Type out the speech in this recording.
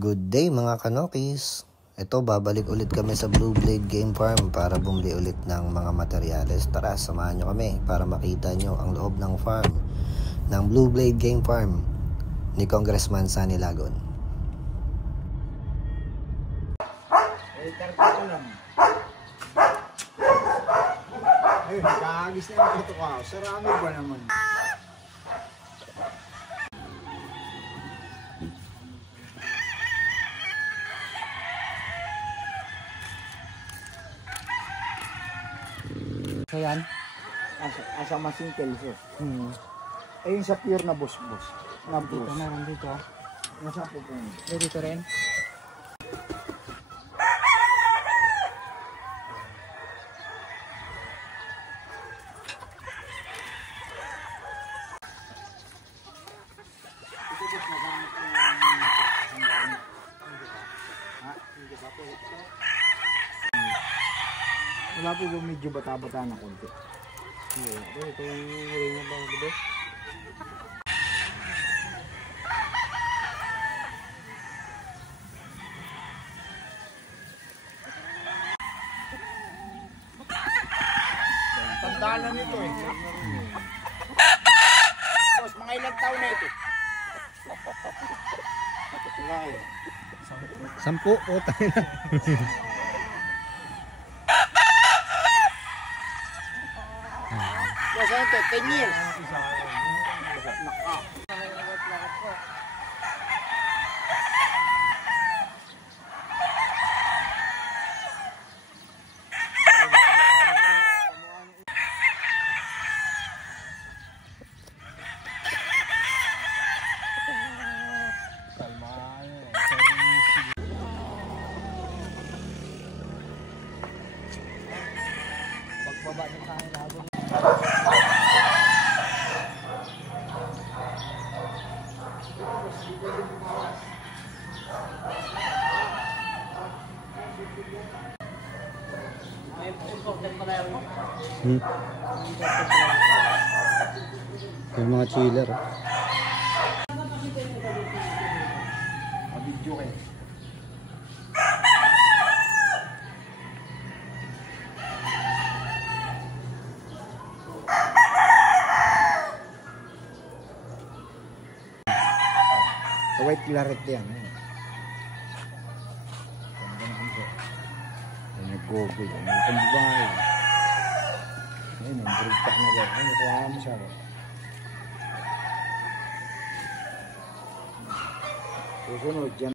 Good day mga kanokis. Ito, babalik ulit kami sa Blue Blade Game Farm para bumili ulit ng mga materyales. Tara, samahan nyo kami para makita nyo ang loob ng farm ng Blue Blade Game Farm ni Congressman Sunny Lagon. Ayun, nakahagis na yung ito ka. Sarami ba naman? So yan? Asa masingkel so. Ayun sa pure na boss. Na Dito boss. meron dito. Nasa po po. Dito rin. Wala po ba medyo bata-bata na konti? Ito yung ring na bang bebe? Tandaan na nito eh. Boss, mga ilang taon na ito? Ngay. 10 o tayo na. Boss, ano ito? 10 years. Pagbaba ng Sunny Lagon. Yung mga chiller. Mabidyo kayo. Sa white claret yan. Nag-google. Ang bahay. Ayun, ang brigtak na ba? Ano, kuha mo siya ba? Susunod, dyan.